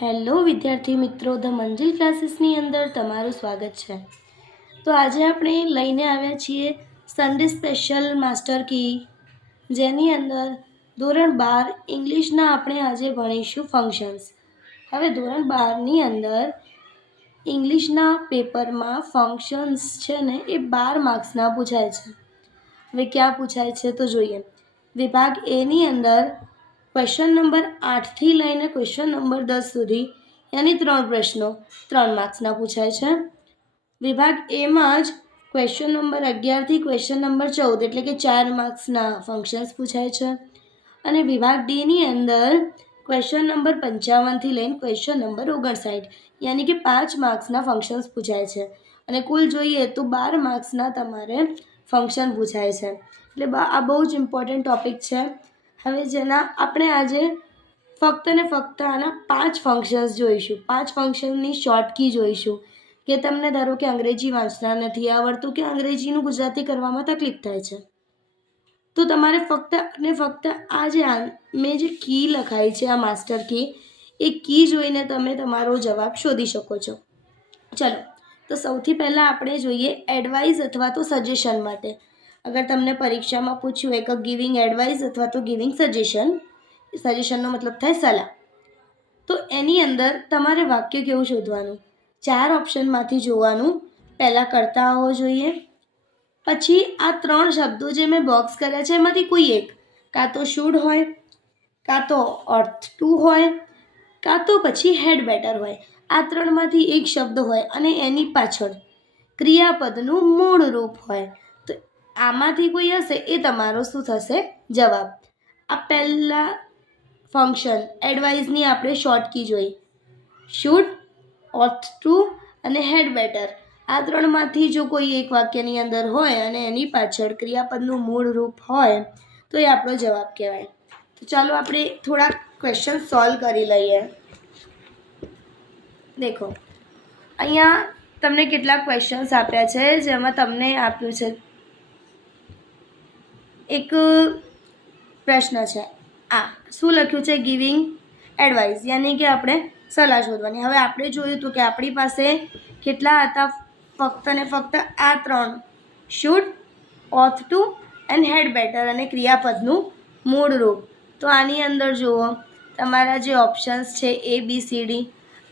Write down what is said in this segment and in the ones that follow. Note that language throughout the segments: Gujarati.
હેલો વિદ્યાર્થી મિત્રો, ધ મંજિલ ક્લાસીસની અંદર તમારું સ્વાગત છે. તો આજે આપણે લઈને આવ્યા છીએ સન્ડે સ્પેશિયલ માસ્ટર કી, જેની અંદર ધોરણ 12 ઇંગ્લિશના આપણે આજે ભણીશું ફંક્શન્સ. હવે ધોરણ 12ની અંદર ઇંગ્લિશના પેપરમાં ફંક્શન્સ છે ને એ 12 માર્ક્સના પૂછાય છે. હવે ક્યાં પૂછાય છે તો જોઈએ. વિભાગ એની અંદર ક્વેશ્ચન નંબર 8થી લઈને ક્વેશ્ચન નંબર 10 સુધી યાની 3 પ્રશ્નો 3 માર્ક્સના પૂછાય છે. વિભાગ એમાં જ ક્વેશ્ચન નંબર 11થી ક્વેશ્ચન નંબર 14 એટલે કે 4 માર્ક્સના ફંક્શન્સ પૂછાય છે. અને વિભાગ ડીની અંદર ક્વેશ્ચન નંબર 55થી લઈને ક્વેશ્ચન નંબર 59 યાની કે 5 માર્ક્સના ફંક્શન્સ પૂછાય છે. અને કુલ જોઈએ તો 12 માર્ક્સના તમારે ફંક્શન પૂછાય છે. એટલે આ બહુ જ ઇમ્પોર્ટન્ટ ટૉપિક છે. હવે જેના આપણે આજે ફક્ત ને ફક્ત આના 5 ફંક્શન્સ જોઈશું. 5 ફંક્શનની શોર્ટ કી જોઈશું કે તમને ધારો કે અંગ્રેજી વાંચતા નથી આવડતું કે અંગ્રેજીનું ગુજરાતી કરવામાં તકલીફ થાય છે, તો તમારે ફક્ત ને ફક્ત આ જે મેં જે કી લખાઈ છે, આ માસ્ટર કી, એ કી જોઈને તમે તમારો જવાબ શોધી શકો છો. ચલો, તો સૌથી પહેલાં આપણે જોઈએ એડવાઇસ અથવા તો સજેશન માટે. અગર તમને પરીક્ષામાં પૂછ્યું હોય કે ગિવિંગ એડવાઇસ અથવા તો ગિવિંગ સજેશનનો મતલબ થાય સલાહ, તો એની અંદર તમારે વાક્ય કેવું શોધવાનું? 4 ઓપ્શનમાંથી જોવાનું. પહેલાં કરતા આવવો જોઈએ. પછી આ 3 શબ્દો જે મેં બોક્સ કર્યા છે એમાંથી કોઈ એક, કાં તો શુડ હોય, કાં તો ઓટ ટુ હોય, કાં તો પછી હેડ બેટર હોય. આ 3માંથી એક શબ્દ હોય અને એની પાછળ ક્રિયાપદનું મૂળ રૂપ હોય. તો આમાંથી કોઈ હશે એ તમારો શું થશે? જવાબ. આ પહેલાં ફંક્શન એડવાઇસની આપણે શોર્ટ કી જોઈ. શુડ, ઓટ ટુ અને હેડ બેટર. આ 3માંથી જો કોઈ એક વાક્યની અંદર હોય અને એની પાછળ ક્રિયાપદનું મૂળ રૂપ હોય તો એ આપણો જવાબ કહેવાય. તો ચાલો આપણે થોડાક ક્વેશ્ચન સોલ્વ કરી લઈએ. દેખો, અહીંયા તમને કેટલાક ક્વેશ્ચન્સ આપ્યા છે, જેમાં તમને આપ્યું છે એક પ્રશ્ન છે. આ શું લખ્યું છે? ગિવિંગ એડવાઇસ, યાની કે આપણે સલાહ શોધવાની. હવે આપણે જોયું હતું કે આપણી પાસે કેટલા હતા? ફક્ત ને ફક્ત આ 3, should, ought to and had better અને ક્રિયાપદનું મૂળ રૂપ. તો આની અંદર જુઓ, તમારા જે ઓપ્શન્સ છે A, B, C, D,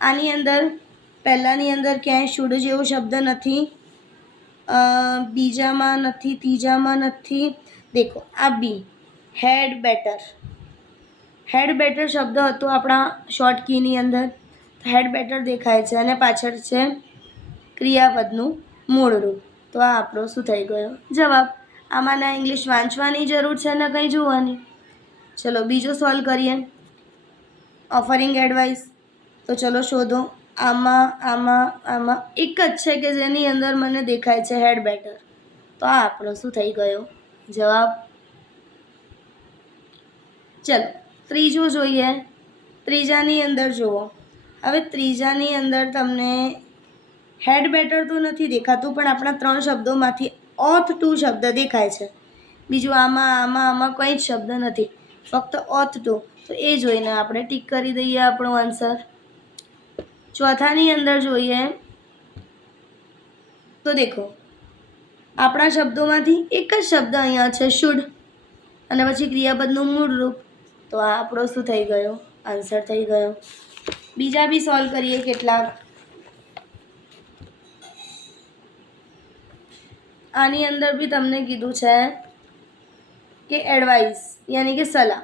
આની અંદર પહેલાંની અંદર ક્યાંય શુડ જેવો શબ્દ નથી, બીજામાં નથી, ત્રીજામાં નથી. દેખો, આ બી, હેડ બેટર. હેડ બેટર શબ્દ હતો આપણા શોર્ટ કીની અંદર. હેડ બેટર દેખાય છે અને પાછળ છે ક્રિયાપદનું મૂળ રૂપ. તો આ આપણો શું થઈ ગયો? જવાબ. આમાંના ઇંગ્લિશ વાંચવાની જરૂર છે ને કંઈ જોવાની. ચલો બીજો સોલ્વ કરીએ. Offering advice. તો ચલો શોધો. આમાં એક જ છે કે જેની અંદર મને દેખાય છે હેડ બેટર. તો આ આપણો શું થઈ ગયો? જવાબ. ચલો ત્રીજો જોઈએ. ત્રીજાની અંદર જુઓ. હવે ત્રીજાની અંદર તમને હેડ બેટર તો નથી દેખાતું, પણ આપણા 3 શબ્દોમાંથી ઓથ ટુ શબ્દ દેખાય છે. બીજું આમાં કંઈ જ શબ્દ નથી, ફક્ત ઓથ ટુ. તો એ જોઈને આપણે ટીક કરી દઈએ આપણો આન્સર. ચોથાની અંદર જોઈએ તો દેખો, આપણા શબ્દોમાંથી એક જ શબ્દ અહીંયા છે શુડ, અને પછી ક્રિયાપદનું મૂળ રૂપ. તો આ આપણો શું થઈ ગયો? આન્સર થઈ ગયો. બીજા બી સોલ્વ કરીએ કેટલાક. આની અંદર બી તમને કીધું છે કે એડવાઇસ યાની કે સલાહ.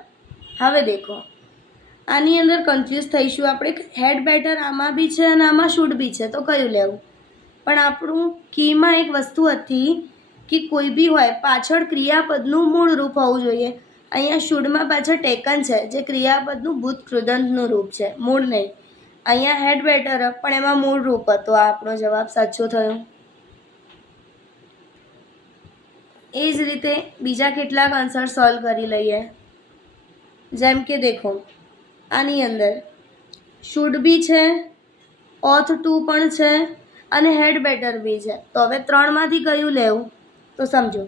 હવે દેખો, આની અંદર કન્ફ્યુઝ થઈશું આપણે. હેડ બેટર આમાં બી છે અને આમાં શુડ બી છે, તો કયું લેવું? પણ આપણું કીમાં એક વસ્તુ હતી કે કોઈ બી હોય પાછળ ક્રિયાપદનું મૂળ રૂપ હોવું જોઈએ. અહીંયા શુડમાં પાછળ ટેકન છે, જે ક્રિયાપદનું ભૂત કૃદંતનું રૂપ છે, મૂળ નહીં. અહીંયા હેડ બેટર પણ એમાં મૂળ રૂપ હતો. આ આપણો જવાબ સાચો થયો. એ જ રીતે બીજા કેટલાક આન્સર સોલ્વ કરી લઈએ. જેમ કે દેખો, આની અંદર શુડ બી છે, ઓથ ટુ પણ છે અને હેડ બેટર બી છે. તો હવે 3માંથી કયું લેવું? તો સમજો,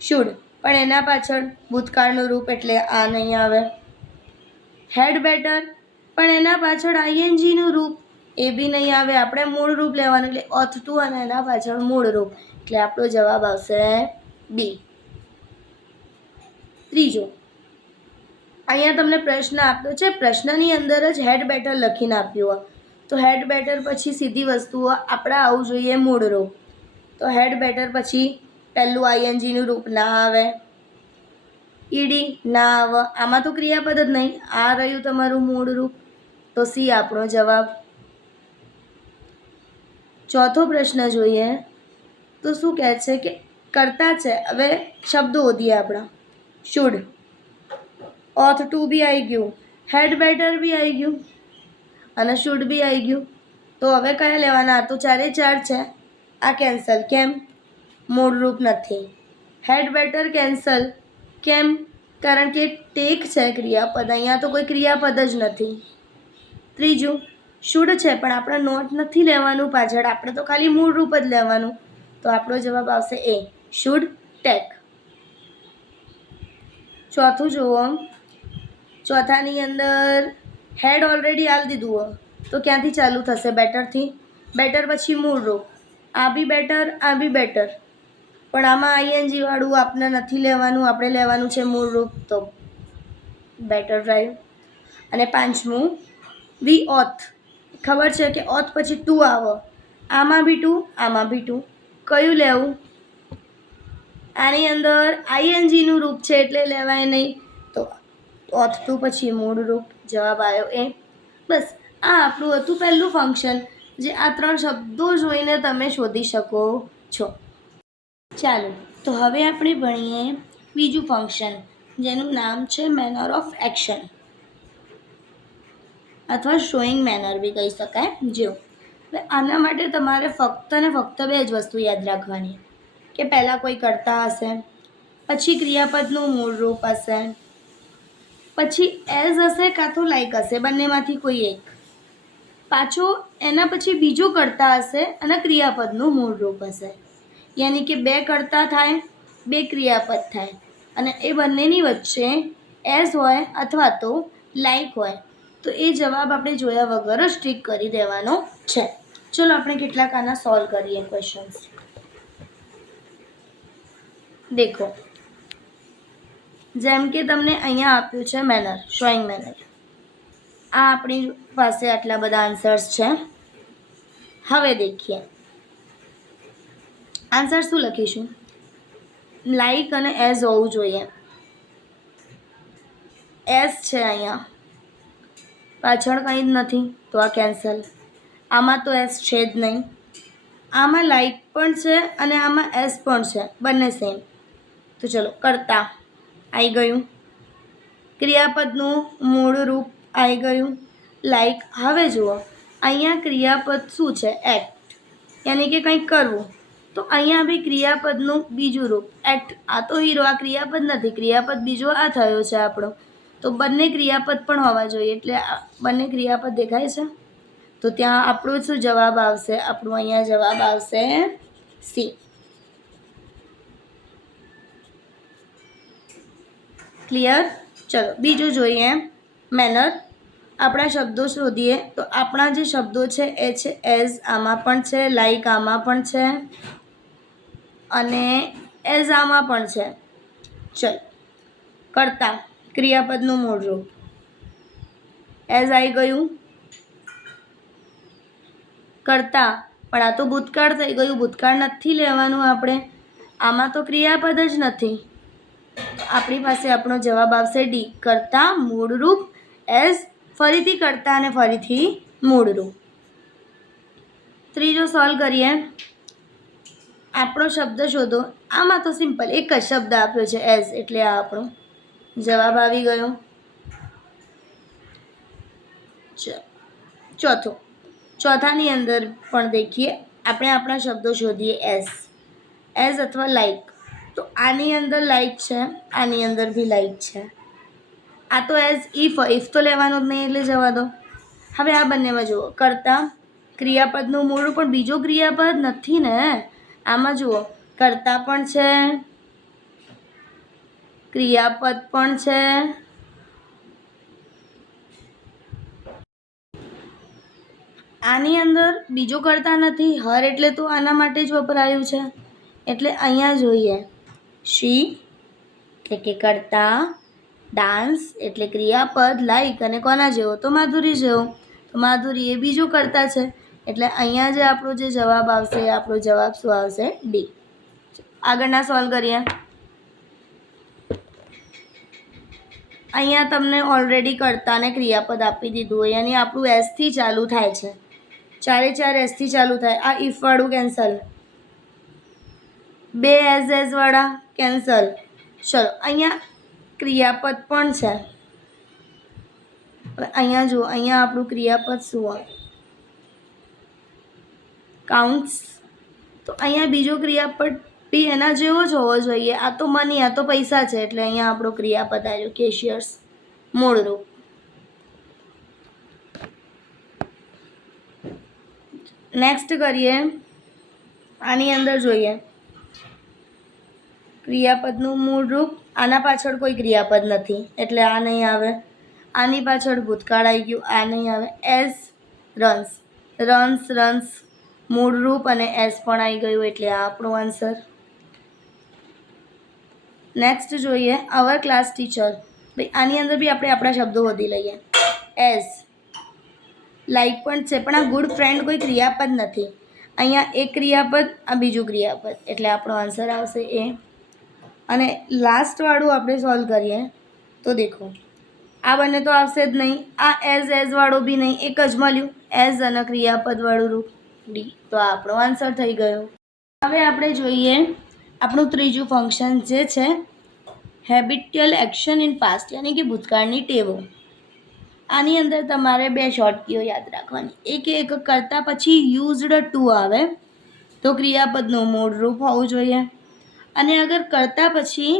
શુડ, પણ એના પાછળ ભૂતકાળનું રૂપ એટલે આ નહીં આવે. હેડ બેટર, પણ એના પાછળ આઈએનજીનું રૂપ એ બી નહીં આવે, આપણે મૂળ રૂપ લેવાનું, એટલે ઓથ ટુ અને એના પાછળ મૂળ રૂપ, એટલે આપણો જવાબ આવશે બી. ત્રીજો, અહીંયા તમને પ્રશ્ન આપ્યો છે, પ્રશ્નની અંદર જ હેડ બેટર લખીને આપ્યું હોય, તો હેડ બેટર પછી સીધી વસ્તુઓ આપણે આવવું જોઈએ મૂળ રૂપ, તો હેડ બેટર પછી પહેલું આઈએનજીનું રૂપ ના આવે, ઈડી ના આવે, આમાં તો ક્રિયાપદ જ નહીં, આ રહ્યું તમારું મૂળ રૂપ, તો સી આપણો જવાબ. ચોથો પ્રશ્ન જોઈએ તો શું કહે છે કે કરતા છે, હવે શબ્દો શોધીએ આપણા. શુડ, ઓથ ટુ બી આવી ગયું, હેડ બેટર બી આવી ગયું અને શુડ બી આવી ગયું, તો હવે કયા લેવાના? તો ચારે ચાર છે, આ કેન્સલ, કેમ? મૂળ રૂપ નથી. હેડ બેટર કેન્સલ, કેમ? કારણ કે ટેક છે ક્રિયાપદ, અહીંયા તો કોઈ ક્રિયાપદ જ નથી. ત્રીજું, શુડ છે પણ આપણે નોટ નથી લેવાનું પાછળ, આપણે તો ખાલી મૂળ રૂપ જ લેવાનું, તો આપણો જવાબ આવશે એ, શુડ ટેક. ચોથું જુઓ, ચોથાની અંદર હેડ ઓલરેડી આપી દીધું હોય, તો ક્યાંથી ચાલુ થશે? બેટરથી. બેટર પછી મૂળ રૂપ, આ બી બેટર, આ બી બેટર, પણ આમાં આઈએનજી વાળું આપણે નથી લેવાનું, આપણે લેવાનું છે મૂળ રૂપ, તો બેટર ડ્રાઈવ. અને પાંચમું, વી ઓથ, ખબર છે કે ઓથ પછી ટુ આવે, આમાં બી ટુ, આમાં બી ટુ, કયું લેવું? આની અંદર આઈએનજીનું રૂપ છે એટલે લેવાય નહીં, તો ઓથ ટુ પછી મૂળ રૂપ, જવાબ આવ્યો એ. બસ આ આપણું હતું પહેલું ફંક્શન, જે આ ત્રણ શબ્દો જોઈને તમે શોધી શકો છો. ચાલો તો હવે આપણે ભણીએ બીજું ફંક્શન, જેનું નામ છે મેનર ઓફ એક્શન અથવા શોઈંગ મેનર બી કહી શકાય. જો હવે આના માટે તમારે ફક્ત ને ફક્ત બે જ વસ્તુ યાદ રાખવાની, કે પહેલાં કોઈ કરતા હશે, પછી ક્રિયાપદનું મૂળ રૂપ હશે, પછી એઝ હશે કાં તો લાઈક હશે, બંનેમાંથી કોઈ એક, પાછો એના પછી બીજું કરતા હશે અને ક્રિયાપદનું મૂળ રૂપ હશે, યાની કે બે કરતા થાય, બે ક્રિયાપદ થાય, અને એ બંનેની વચ્ચે એઝ હોય અથવા તો લાઈક હોય, તો એ જવાબ આપણે જોયા વગર જ ટીક કરી દેવાનો છે. ચલો આપણે કેટલાક આના સોલ્વ કરીએ ક્વેશ્ચન્સ. દેખો, જેમ કે તમને અહીંયા આપ્યું છે મેનર, શોઈંગ મેનર, આ આપણી પાસે આટલા બધા આન્સર્સ છે. હવે દેખીએ આન્સર શું લખીશું. લાઈક અને એઝ હોવું જોઈએ, એઝ છે અહીંયા, પાછળ કંઈ જ નથી, તો આ કેન્સલ, આમાં તો એસ છે જ નહીં, આમાં લાઈક પણ છે અને આમાં એસ પણ છે, બંને સેમ, તો ચલો કરતા આવી ગયું, ક્રિયાપદનું મૂળ રૂપ આવી ગયું, લાઈક. હવે જુઓ અહીંયા ક્રિયાપદ શું છે? એક્ટ, યાની કે કંઈક કરવું, તો અહીંયા બી ક્રિયાપદનું બીજું રૂપ એક્ટ, આ તો હીરો, આ ક્રિયાપદ નથી, ક્રિયાપદ બીજો આ થયો છે આપણો, તો બંને ક્રિયાપદ પણ હોવા જોઈએ, એટલે બંને ક્રિયાપદ દેખાય છે, તો ત્યાં આપણું શું જવાબ આવશે? આપણું અહીંયા જવાબ આવશે સી. ક્લિયર? ચલો બીજું જોઈએ મેનર. આપણા શબ્દો શોધીએ, તો આપણા જે શબ્દો છે એ છે એઝ, આમાં પણ છે, લાઈક આમાં પણ છે, અને એઝ આમાં પણ છે. ચલ, કરતા ક્રિયાપદનું મૂળ રૂપ, એઝ આવી ગયું, કરતા, પણ આ તો ભૂતકાળ થઈ ગયું, ભૂતકાળ નથી લેવાનું આપણે, આમાં તો ક્રિયાપદ જ નથી, તો આપણી પાસે આપણો જવાબ આવશે ડી, કરતા મૂળ રૂપ એઝ, ફરીથી કરતા અને ફરીથી મૂળ રૂપ. ત્રીજો સોલ્વ કરીએ. આપણો શબ્દ શોધો, આમાં તો સિમ્પલ એક જ શબ્દ આપ્યો છે એઝ, એટલે આ આપણો જવાબ આવી ગયો. ચોથો, ચોથાની અંદર પણ દેખીએ, આપણે આપણા શબ્દો શોધીએ એઝ અથવા લાઈક, તો આની અંદર લાઈક છે, આની અંદર બી લાઈક છે, આ તો એઝ ઇફ તો લેવાનું જ નહીં એટલે જવા દો. હવે આ બંનેમાં જુઓ, કરતા ક્રિયાપદનું મૂળ પણ બીજો ક્રિયાપદ નથી ને, આમાં જુઓ કરતા પણ છે, ક્રિયાપદ પણ છે, આની અંદર બીજો કરતા નથી, હર એટલે તો આના માટે જ વપરાયું છે, એટલે અહીંયા જોઈએ શી એટલે કે કરતા, ડાન્સ એટલે ક્રિયાપદ, લાઈક અને કોના જેવો તો માધુરી જેવો, તો માધુરી એ બીજો કરતા છે, એટલે અહીંયા જે આપણો જે જવાબ આવશે, આપણો જવાબ શું આવશે? ડી. આગળના સોલ્વ કરીએ. અહીંયા તમને ઓલરેડી કર્તાને ક્રિયાપદ આપી દીધું હોય અને આપણું એસથી ચાલુ થાય છે, ચારે ચાર એસથી ચાલુ થાય. આ ઇફવાળું કેન્સલ, બે એઝ વાળા કેન્સલ. ચલો અહીંયા ક્રિયાપદ પણ છે. હવે અહીંયા જુઓ, અહીંયા આપણું ક્રિયાપદ શું હોય? કાઉન્ટ્સ. તો અહીંયા બીજો ક્રિયાપદ બી એના જેવો જ હોવો જોઈએ. આ તો મની, આ તો પૈસા છે, એટલે અહીંયા આપણો ક્રિયાપદ આવ્યો કેશિયર્સ, મૂળરૂપ. નેક્સ્ટ કરીએ. આની અંદર જોઈએ ક્રિયાપદનું મૂળરૂપ. આના પાછળ કોઈ ક્રિયાપદ નથી એટલે આ નહીં આવે. આની પાછળ ભૂતકાળ આવી ગયું, આ નહીં આવે. એઝ રન્સ, રન્સ રન્સ મૂળરૂપ અને એસ પણ આવી ગયું એટલે આ આપણો આન્સર. નેક્સ્ટ જોઈએ અવર ક્લાસ ટીચર. ભાઈ આની અંદર બી આપણે આપણા શબ્દો શોધી લઈએ. એઝ લાઈક પણ છે, પણ આ ગુડ ફ્રેન્ડ કોઈ ક્રિયાપદ નથી. અહીંયા એક ક્રિયાપદ, આ બીજું ક્રિયાપદ, એટલે આપણો આન્સર આવશે એ. અને લાસ્ટવાળું આપણે સોલ્વ કરીએ તો દેખો આ બંને તો આવશે જ નહીં. આ એઝ વાળું બી નહીં, એક જ મળ્યું એઝ અને ક્રિયાપદવાળું રૂપ ડી. તો આ આપણો આન્સર થઈ ગયો. હવે આપણે જોઈએ આપણું ત્રીજું ફંક્શન જે છે હેબિટ્યુઅલ એક્શન ઇન પાસ્ટ, યાની કે ભૂતકાળની ટેવો. આની અંદર તમારે બે શોર્ટ કીઓ યાદ રાખવાની. એક કરતાં પછી યુઝડ ટુ આવે તો ક્રિયાપદનું મૂળ રૂપ હોવું જોઈએ. અને અગર કરતાં પછી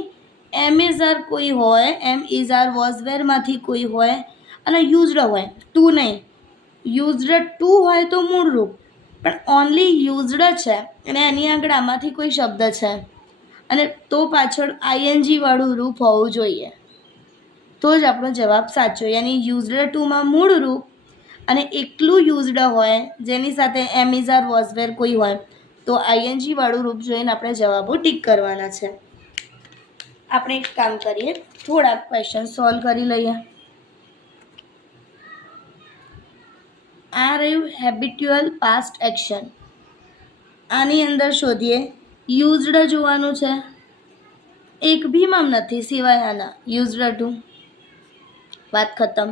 એમ ઇઝ આર કોઈ હોય, એમ ઇઝ આર વોઝ વેરમાંથી કોઈ હોય અને યુઝડ હોય, ટુ નહીં, યુઝડ ટુ હોય તો મૂળ રૂપ, પણ ઓનલી યુઝડ છે અને એની આગળ આમાંથી કોઈ શબ્દ છે અને તો પાછળ આઈએનજી વાળું રૂપ હોવું જોઈએ, તો જ આપણો જવાબ સાચો. યાની યુઝડ ટુમાં મૂળ રૂપ અને એકલું યુઝડ હોય જેની સાથે એમ ઇઝ આર વોઝ વેર કોઈ હોય તો આઈએનજી વાળું રૂપ જોઈને આપણે જવાબો ટીક કરવાના છે. આપણે એક કામ કરીએ, થોડાક ક્વેશ્ચન સોલ્વ કરી લઈએ. આ રહ્યું હેબિટ્યુઅલ પાસ્ટ એક્શન. આની અંદર શોધીએ. યુઝડ જોવાનું છે, એક બી માં નથી સિવાય આના યુઝડ ટુ. વાત ખતમ.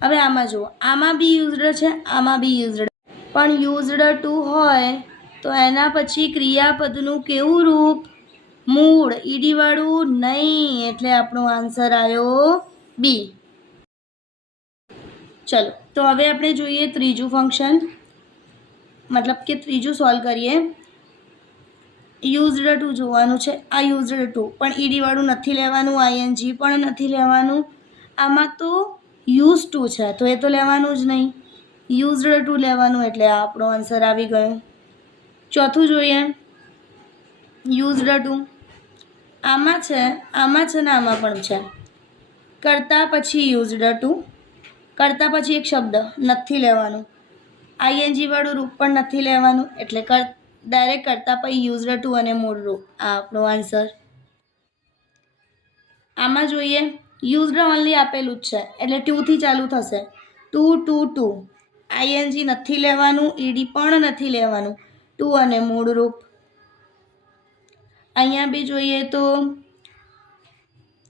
હવે આમાં જુઓ, આમાં બી યુઝડ છે, આમાં બી યુઝડ, પણ યુઝડ ટુ હોય તો એના પછી ક્રિયાપદનું કેવું રૂપ? મૂળ, ઈડીવાળું નહીં, એટલે આપણો આન્સર આવ્યો બી. ચલો તો હવે આપણે જોઈએ ત્રીજું ફંક્શન, મતલબ કે ત્રીજું સોલ્વ કરીએ. યુઝડ ટુ જોવાનું છે. આ યુઝડ ટુ પણ ઈડીવાળું નથી લેવાનું, આઈએનજી પણ નથી લેવાનું. આમાં તો યુઝ ટુ છે તો એ તો લેવાનું જ નહીં, યુઝડ ટુ લેવાનું, એટલે આ આપણો આન્સર આવી ગયો. ચોથું જોઈએ યુઝડ ટુ. આમાં છે ને આમાં પણ છે. કરતાં પછી યુઝડ ટુ, કરતાં પછી એક શબ્દ નથી લેવાનું, આઈએનજી વાળું રૂપ પણ નથી લેવાનું, એટલે ડાયરેક્ટ કરતાં પછી યુઝડ ટુ અને મૂળ રૂપ, આ આપણો આન્સર. આમાં જોઈએ યુઝડ ઓનલી આપેલું જ છે એટલે ટુથી ચાલુ થશે. ટુ ટુ ટુ, આઈએનજી નથી લેવાનું, ઈડી પણ નથી લેવાનું, ટુ અને મૂળ રૂપ. અહીંયા બી જોઈએ તો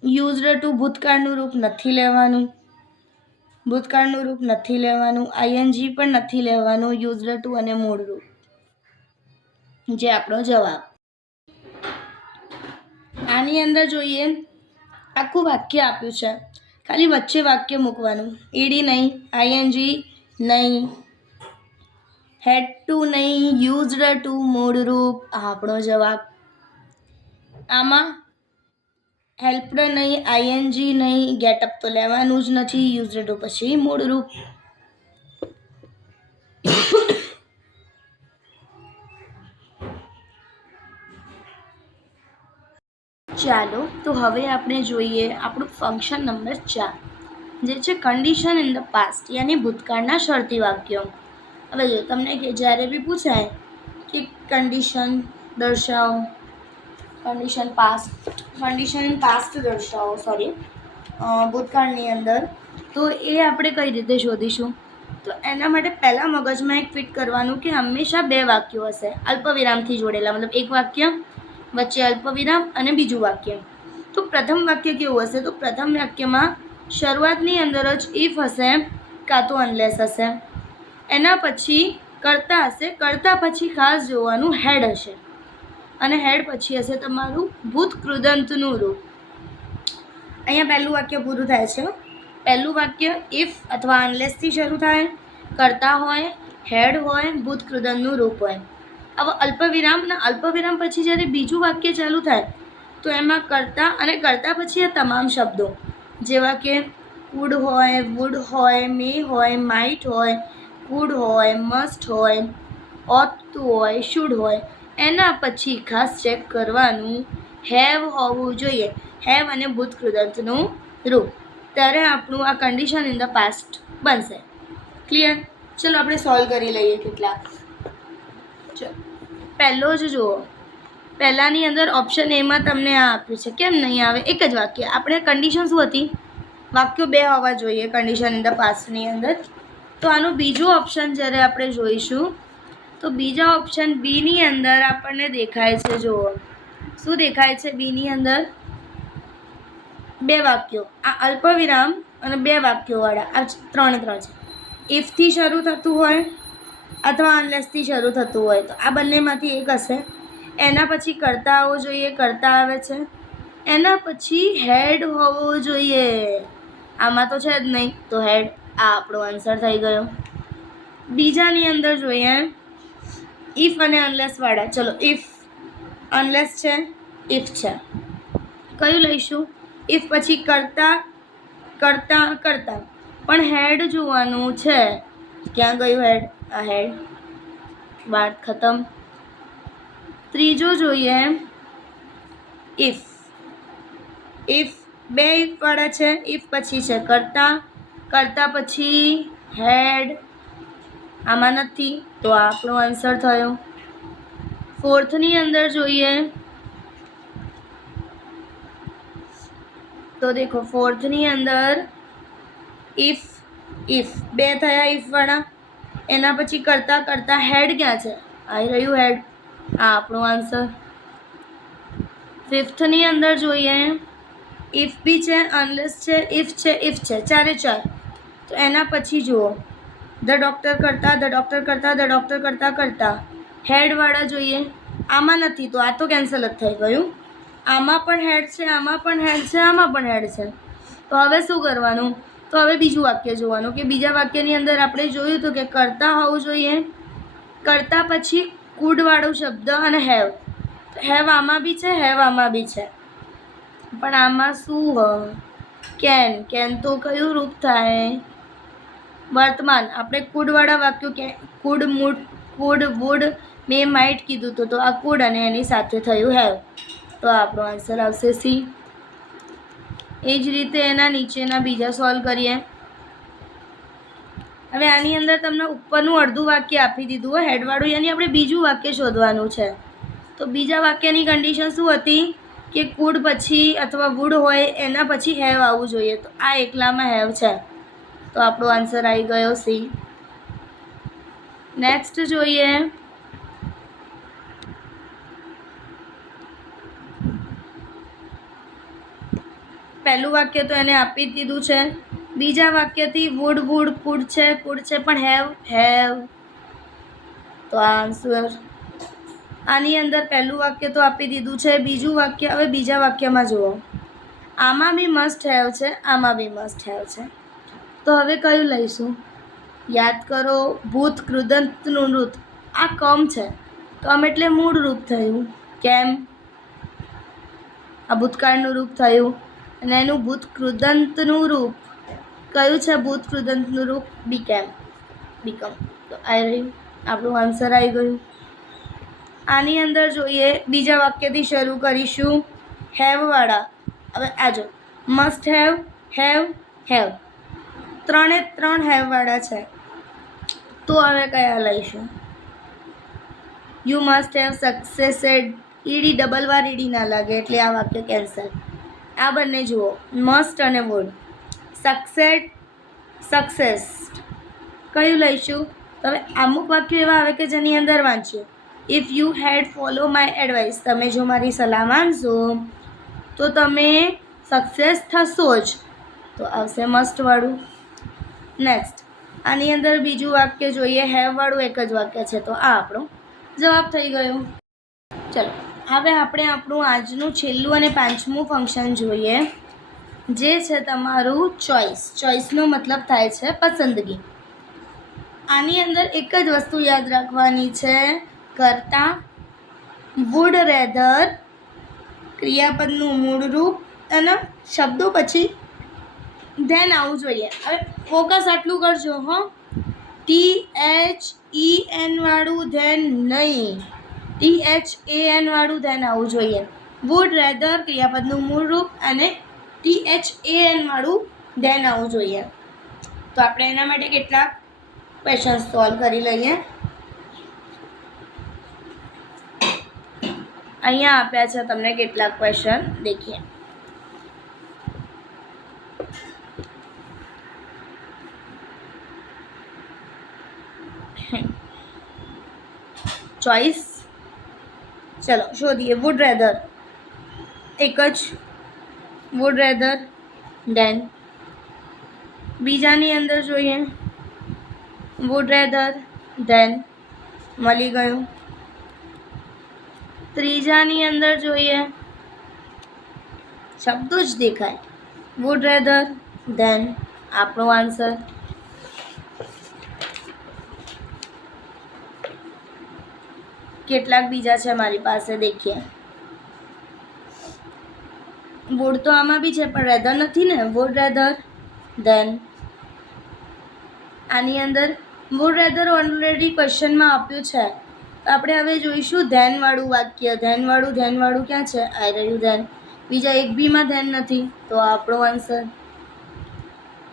યુઝડ ટુ ભૂતકાળનું રૂપ નથી લેવાનું, ભૂતકાળનું રૂપ નથી લેવાનું, આઈએનજી પણ નથી લેવાનું, યુઝડ ટુ અને મૂળ રૂપ, જે આપણો જવાબ. આની અંદર જોઈએ આખું વાક્ય આપ્યું છે, ખાલી વચ્ચે વાક્ય મૂકવાનું. ઈડી નહીં, આઈએનજી નહીં, હેડ ટુ નહીં, યુઝડ ટુ, મૂળ રૂપ, આ આપણો જવાબ. આમાં હેલ્પડ નહીં, આઈએનજી નહીં, ગેટઅપ તો લેવાનું જ નથી, યુઝડ ટુ પછી મૂળ રૂપ. ચાલો તો હવે આપણે જોઈએ આપણું ફંક્શન નંબર 4. જે છે કન્ડિશન ઇન ધ પાસ્ટ યાની ભૂતકાળના શરતી વાક્યો. હવે જો તમને કે જ્યારે બી પૂછાય કે કન્ડિશન દર્શાવો, કન્ડિશન ઇન પાસ્ટ દર્શાવો, ભૂતકાળની અંદર, તો એ આપણે કઈ રીતે શોધીશું? તો એના માટે પહેલાં મગજમાં એક ફિટ કરવાનું કે હંમેશા બે વાક્યો હશે અલ્પવિરામથી જોડેલા, મતલબ એક વાક્ય વચ્ચે અલ્પવિરામ અને બીજું વાક્ય. તો પ્રથમ વાક્ય કેવું હશે? તો પ્રથમ વાક્યમાં શરૂઆતની અંદર જ ઇફ હશે કાં તો અનલેસ હશે. એના પછી કરતા હશે, કરતા પછી ખાસ જોવાનું હેડ હશે, અને હેડ પછી હશે તમારું ભૂત કૃદંતનું રૂપ. અહીંયા પહેલું વાક્ય પૂરું થાય છે. પહેલું વાક્ય ઇફ અથવા અનલેસથી શરૂ થાય, કરતા હોય, હેડ હોય, ભૂત કૃદંતનું રૂપ હોય. હવે અલ્પવિરામ પછી જ્યારે બીજું વાક્ય ચાલુ થાય તો એમાં કરતા અને કરતા પછી આ તમામ શબ્દો જેવા કે કુડ હોય, વુડ હોય, મે હોય, માઇટ હોય, કુડ હોય, મસ્ટ હોય, ઓટ ટુ હોય, શુડ હોય, એના પછી ખાસ ચેક કરવાનું હેવ હોવું જોઈએ, હેવ અને ભૂત કૃદંતનું રૂપ. ત્યારે આપણું આ કન્ડિશન ઇન ધ પાસ્ટ બનશે. ક્લિયર? ચલો આપણે સોલ્વ કરી લઈએ કેટલાક. ચલો પહેલો જ જુઓ, પહેલાંની અંદર ઓપ્શન એમાં તમને આ આપ્યું છે, કેમ નહીં આવે? એક જ વાક્ય. આપણે કન્ડિશન શું હતી? વાક્યો બે હોવા જોઈએ કન્ડિશન ઇન ધ પાસ્ટની અંદર. તો આનું બીજું ઓપ્શન જ્યારે આપણે જોઈશું તો બીજા ઓપ્શન બીની અંદર આપણને દેખાય છે, જુઓ શું દેખાય છે બીની અંદર? બે વાક્યો, આ અલ્પવિરામ અને બે વાક્યોવાળા આ ત્રણ છે. ઇફથી શરૂ થતું હોય અથવા અનલેસથી શરૂ થતું હોય તો આ બંનેમાંથી એક હશે. એના પછી કરતા આવવો જોઈએ, કરતા આવે છે. એના પછી હેડ હોવો જોઈએ, આમાં તો છે જ નહીં, તો હેડ. આ આપણો આન્સર થઈ ગયો. બીજાની અંદર જોઈએ ઇફ અને અનલેસવાળા. ચલો ઇફ અનલેસ છે, ઇફ છે, કયું લઈશું? ઇફ પછી કરતા કરતા કરતા, પણ હેડ જોવાનું છે. ક્યાં ગયું હેડ? આ હેડ. વાત ખતમ. ત્રીજો જોઈએ ઇફ. ઇફ બે ઇફવાળા છે, ઇફ પછી છે કરતા, કરતા પછી હેડ, આમાં નથી, તો આપણો આન્સર થયો. ફોર્થની અંદર જોઈએ તો દેખો ફોર્થની અંદર ઇફ બે થયા ઇફવાળા, એના પછી કરતા કરતા હેડ ક્યાં છે? આવી રહ્યું હેડ, આ આપણો આન્સર. ફિફ્થની અંદર જોઈએ ઇફ બી છે, અનલેસ છે, ઇફ છે, ઇફ છે, ચારે ચાર. તો એના પછી જુઓ ધ ડૉક્ટર કરતા, ધ ડૉક્ટર કરતા, ધ ડૉક્ટર કરતા કરતા હેડવાળા જોઈએ, આમાં નથી, તો આ તો કેન્સલ જ થઈ ગયું. આમાં પણ હેડ છે, આમાં પણ હેડ છે, આમાં પણ હેડ છે. તો હવે શું કરવાનું? તો હવે બીજું વાક્ય જોવાનું કે બીજા વાક્યની અંદર આપણે જોયું હતું કે કરતા હોવું જોઈએ, કરતા પછી કુડવાળો શબ્દ અને હેવ. હેવ આમાં બી છે, હેવ આમાં બી છે, પણ આમાં શું હોય? કેન તો કયું રૂપ થાય? વર્તમાન. આપણે કુડવાળા વાક્યો કે કુડ વુડ મે માઇટ કીધું હતું, તો આ કુડ અને એની સાથે થયું હેવ, તો આપણો આન્સર આવશે સી. એ જ રીતે એના નીચેના બીજા સોલ્વ કરીએ. હવે આની અંદર તમને ઉપરનું અડધું વાક્ય આપી દીધું હોય હેડવાળું, યાની આપણે બીજું વાક્ય શોધવાનું છે. તો બીજા વાક્યની કન્ડિશન શું હતી કે કુડ પછી અથવા વુડ હોય એના પછી હેવ આવવું જોઈએ, તો આ એકલામાં હેવ છે, તો આપણો આન્સર આવી ગયો સી. નેક્સ્ટ જોઈએ પહેલું વાક્ય તો એને આપી જ દીધું છે. બીજા વાક્યથી વુડ કુડ છે, પણ હેવ, તો આ આન્સર. આની અંદર પહેલું વાક્ય તો આપી દીધું છે, બીજું વાક્ય. હવે બીજા વાક્યમાં જુઓ, આમાં બી મસ્ટ હેવ છે, આમાં બી મસ્ટ હેવ છે, તો હવે કયું લઈશું? યાદ કરો, ભૂત કૃદંતનું રૂપ. આ કમ છે, કમ એટલે મૂળ રૂપ થયું. કેમ? આ ભૂતકાળનું રૂપ થયું અને એનું ભૂત કૃદંતનું રૂપ કયું છે? ભૂત કૃદંતનું રૂપ બીકમ. તો આવી રહ્યું, આપણું આન્સર આવી ગયું. આની અંદર જોઈએ બીજા વાક્યથી શરૂ કરીશું હેવવાળા. હવે આજો મસ્ટ હેવ, હેવ, ત્રણે ત્રણ હેવવાળા છે, તો હવે કયા લઈશું? You must have successed, ED double વાર ઈડી ના લાગે એટલે આ વાક્ય કેન્સલ. આ બંને જુઓ, મસ્ટ અને વુડ. સક્સેડ, સક્સેસ, કયું લઈશું? તો હવે અમુક વાક્યો એવા આવે કે જેની અંદર વાંચ્યું, if you had follow my advice, તમે જો મારી સલાહ માનશો તો તમે સક્સેસ થશો જ, તો આવશે મસ્ટવાળું. નેક્સ્ટ, આની અંદર બીજું વાક્ય જોઈએ, હેવવાળું એક જ વાક્ય છે, તો આ આપણો જવાબ થઈ ગયો. ચલો હવે આપણે આપણું આજનું છેલ્લું અને પાંચમું ફંક્શન જોઈએ, જે છે તમારું ચોઇસ. ચોઇસનો મતલબ થાય છે પસંદગી. આની અંદર એક જ વસ્તુ યાદ રાખવાની છે, કરતા, વુડ રેધર, ક્રિયાપદનું મૂળ રૂપ અને શબ્દો પછી ધેન આવવું જોઈએ. હવે ફોકસ આટલું કરજો હો, THEN વાળું ધેન નહીં, THAN વાળું ધેન આવવું જોઈએ. વુડ રેધર, ક્રિયાપદનું મૂળ રૂપ અને THAN વાળું ધેન આવવું જોઈએ. તો આપણે એના માટે કેટલાક ક્વેશ્ચન સોલ્વ કરી લઈએ. અહીંયા આપ્યા છે તમને કેટલાક ક્વેશ્ચન, દેખીએ. ચોઇસ, ચલો શોધીએ. વુડ રેધર, એક જ વુડ રેધર, ધેન બીજાની અંદર જોઈએ, વુડ રેધર, ધેન મળી ગયું. ત્રીજાની અંદર જોઈએ, શબ્દો જ દેખાય, વુડ રેધર, ધેન આપણો આન્સર. કેટલાક બીજા છે મારી પાસે, દેખીએ. વુડ તો આમાં બી છે પણ રેધર નથી ને, વુડ રેધર, ધેન આની અંદર વુડ રેધર ઓલરેડી ક્વેશ્ચનમાં આપ્યું છે, તો આપણે હવે જોઈશું ધેનવાળું વાક્ય. ધેનવાળું ક્યાં છે? આવી રહ્યું ધેન. બીજા એક બીમાં ધેન નથી, તો આપણો આન્સર.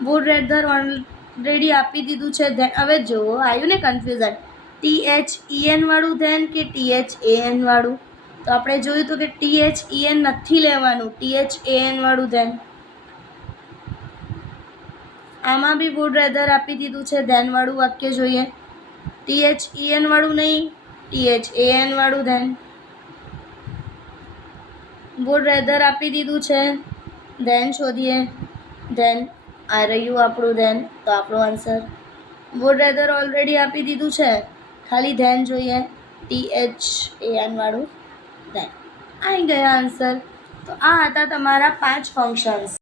વુડ રેધર ઓલરેડી આપી દીધું છે, ધેન. હવે જુઓ, આવ્યું ને કન્ફ્યુઝન, THEN વાળું ધેન કે THAN વાળું? તો આપણે જોયું હતું કે THEN નથી લેવાનું, THAN વાળું ધેન. આમાં બી વુડ રેધર આપી દીધું છે, ધેન વાળું વાક્ય જોઈએ. THEN વાળું નહીં, THAN વાળું ધેન. વુડ રેધર આપી દીધું છે, ધેન શોધીએ, ધેન આ રહ્યું આપણું ધેન, તો આપણો આન્સર. વુડ રેધર ઓલરેડી આપી દીધું છે, ખાલી ધેન જોઈએ, THAN વાળું ધેન. આવી ગયા આન્સર. તો આ હતા તમારા 5 ફંક્શન્સ.